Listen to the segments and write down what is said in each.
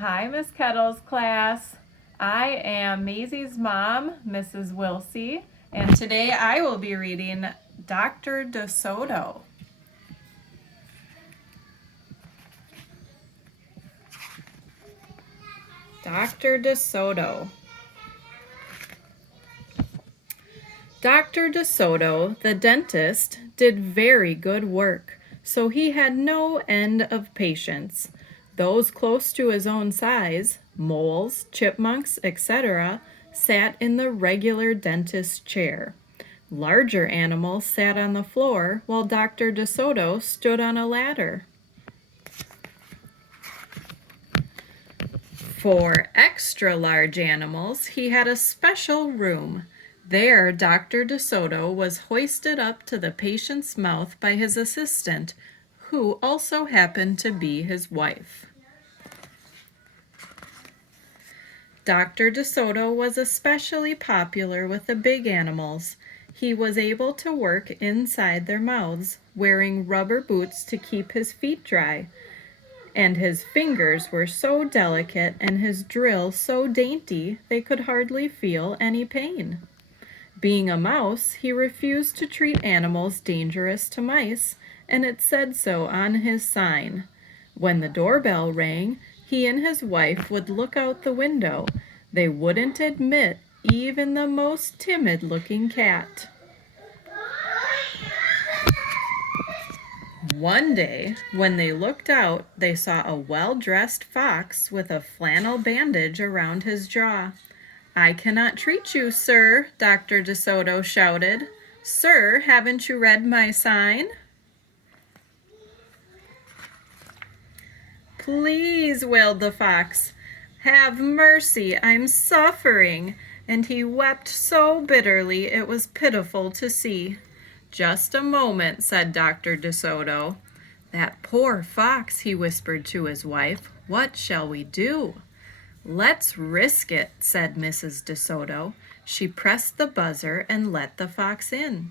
Hi, Miss Kettle's class. I am Maisie's mom, Mrs. Wilsey, and today I will be reading Dr. DeSoto. Dr. DeSoto. Dr. DeSoto, the dentist, did very good work, so he had no end of patients. Those close to his own size, moles, chipmunks, etc., sat in the regular dentist's chair. Larger animals sat on the floor while Dr. DeSoto stood on a ladder. For extra large animals, he had a special room. There, Dr. DeSoto was hoisted up to the patient's mouth by his assistant, who also happened to be his wife. Dr. DeSoto was especially popular with the big animals. He was able to work inside their mouths, wearing rubber boots to keep his feet dry. And his fingers were so delicate and his drill so dainty they could hardly feel any pain. Being a mouse, he refused to treat animals dangerous to mice, and it said so on his sign. When the doorbell rang, he and his wife would look out the window. They wouldn't admit even the most timid-looking cat. One day, when they looked out, they saw a well-dressed fox with a flannel bandage around his jaw. "I cannot treat you, sir," Dr. DeSoto shouted. "Sir, haven't you read my sign?" "Please," wailed the fox, "have mercy, I'm suffering." And he wept so bitterly it was pitiful to see. "Just a moment," said Dr. DeSoto. "That poor fox," he whispered to his wife. "What shall we do?" "Let's risk it," said Mrs. DeSoto. She pressed the buzzer and let the fox in.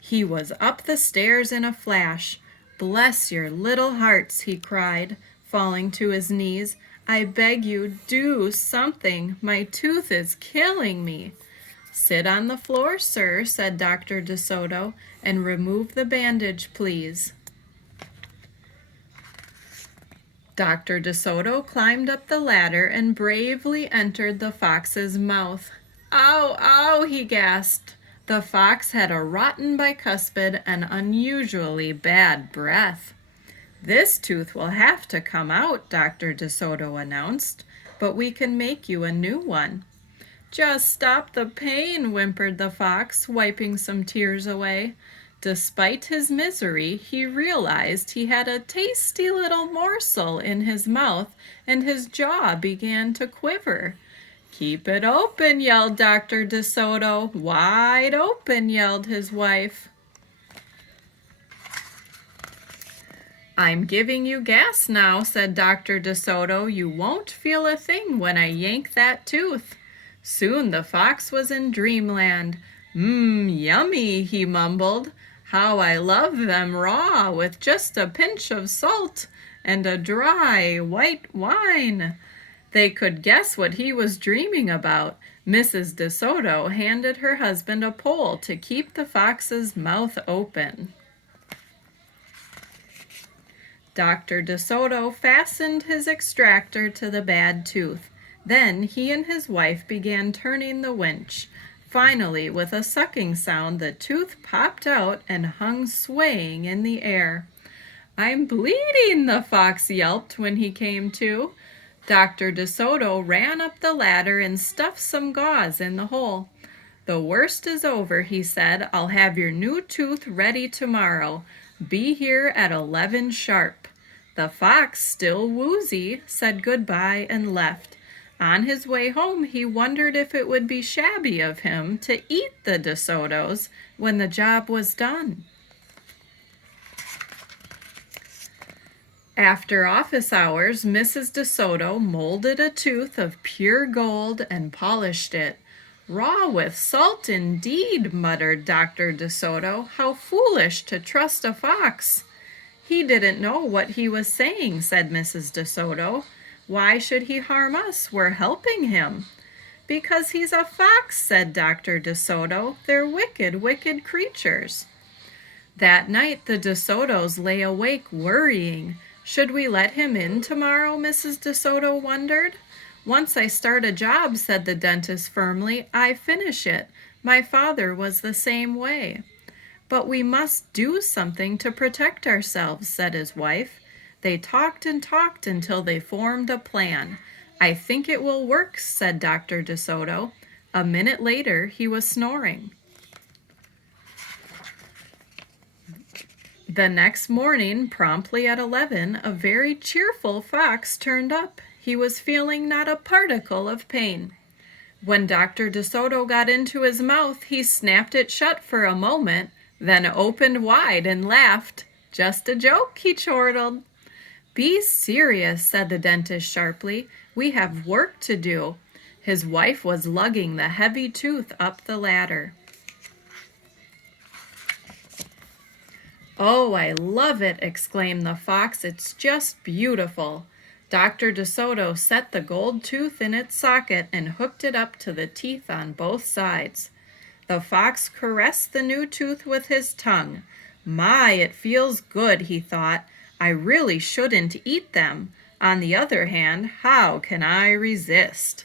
He was up the stairs in a flash. "Bless your little hearts," he cried, falling to his knees. "I beg you, do something. My tooth is killing me." "Sit on the floor, sir," said Dr. DeSoto, "and remove the bandage, please." Dr. DeSoto climbed up the ladder and bravely entered the fox's mouth. "Ow, ow," he gasped. The fox had a rotten bicuspid and unusually bad breath. "This tooth will have to come out," Dr. DeSoto announced, "but we can make you a new one." "Just stop the pain," whimpered the fox, wiping some tears away. Despite his misery, he realized he had a tasty little morsel in his mouth, and his jaw began to quiver. "Keep it open," yelled Dr. DeSoto. "Wide open," yelled his wife. "I'm giving you gas now," said Dr. DeSoto. "You won't feel a thing when I yank that tooth." Soon the fox was in dreamland. Yummy," he mumbled. "How I love them raw with just a pinch of salt and a dry white wine." They could guess what he was dreaming about. Mrs. DeSoto handed her husband a pole to keep the fox's mouth open. Dr. DeSoto fastened his extractor to the bad tooth. Then he and his wife began turning the winch. Finally, with a sucking sound, the tooth popped out and hung swaying in the air. "I'm bleeding," the fox yelped when he came to. Dr. DeSoto ran up the ladder and stuffed some gauze in the hole. "The worst is over," he said. "I'll have your new tooth ready tomorrow. Be here at 11 sharp." The fox, still woozy, said goodbye and left. On his way home, he wondered if it would be shabby of him to eat the DeSotos when the job was done. After office hours, Mrs. DeSoto molded a tooth of pure gold and polished it. "Raw with salt indeed," muttered Dr. DeSoto. "How foolish to trust a fox." He didn't know what he was saying, said Mrs. DeSoto. Why should he harm us? We're helping him. Because he's a fox, said Dr. DeSoto. They're wicked, wicked creatures. That night the DeSotos lay awake worrying. Should we let him in tomorrow? Mrs. DeSoto wondered. Once I start a job, said the dentist firmly, I finish it. My father was the same way. But we must do something to protect ourselves, said his wife. They talked and talked until they formed a plan. I think it will work, said Dr. DeSoto. A minute later, he was snoring. The next morning, promptly at 11, a very cheerful fox turned up. He was feeling not a particle of pain. When Dr. DeSoto got into his mouth, he snapped it shut for a moment, then opened wide and laughed. Just a joke, he chortled. Be serious, said the dentist sharply. We have work to do. His wife was lugging the heavy tooth up the ladder. Oh, I love it, exclaimed the fox. It's just beautiful. Dr. DeSoto set the gold tooth in its socket and hooked it up to the teeth on both sides. The fox caressed the new tooth with his tongue. My, it feels good, he thought. I really shouldn't eat them. On the other hand, how can I resist?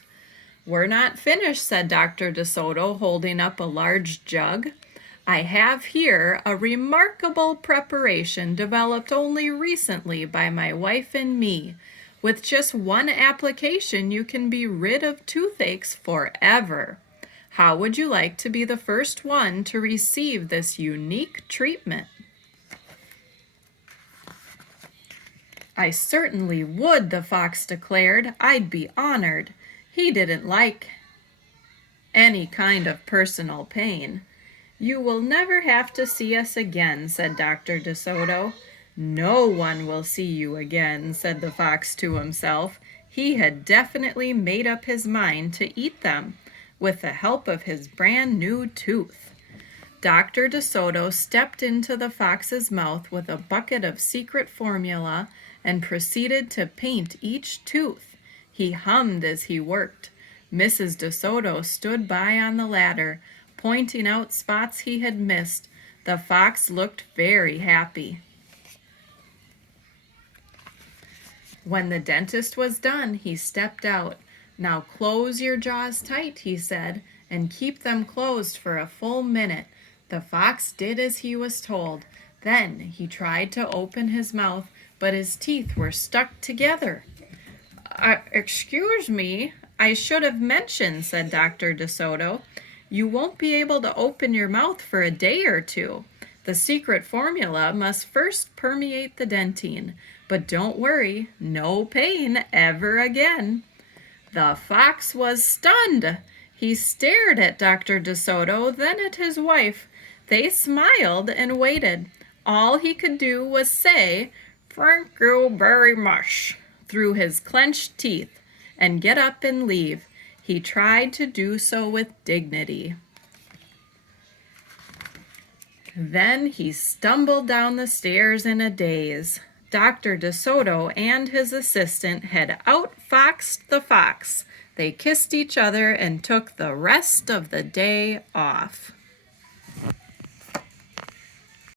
We're not finished, said Dr. DeSoto, holding up a large jug. I have here a remarkable preparation developed only recently by my wife and me. With just one application, you can be rid of toothaches forever. How would you like to be the first one to receive this unique treatment? I certainly would, the fox declared. I'd be honored. He didn't like any kind of personal pain. You will never have to see us again, said Dr. DeSoto. No one will see you again, said the fox to himself. He had definitely made up his mind to eat them, with the help of his brand new tooth. Dr. DeSoto stepped into the fox's mouth with a bucket of secret formula and proceeded to paint each tooth. He hummed as he worked. Mrs. DeSoto stood by on the ladder, pointing out spots he had missed. The fox looked very happy. When the dentist was done, he stepped out. Now close your jaws tight, he said, and keep them closed for a full minute. The fox did as he was told. Then he tried to open his mouth, but his teeth were stuck together. Excuse me, I should have mentioned, said Dr. DeSoto. You won't be able to open your mouth for a day or two. The secret formula must first permeate the dentine. But don't worry, no pain ever again. The fox was stunned. He stared at Dr. DeSoto, then at his wife. They smiled and waited. All he could do was say, "Thank you very much," through his clenched teeth, and get up and leave. He tried to do so with dignity. Then he stumbled down the stairs in a daze. Dr. DeSoto and his assistant had outfoxed the fox. They kissed each other and took the rest of the day off.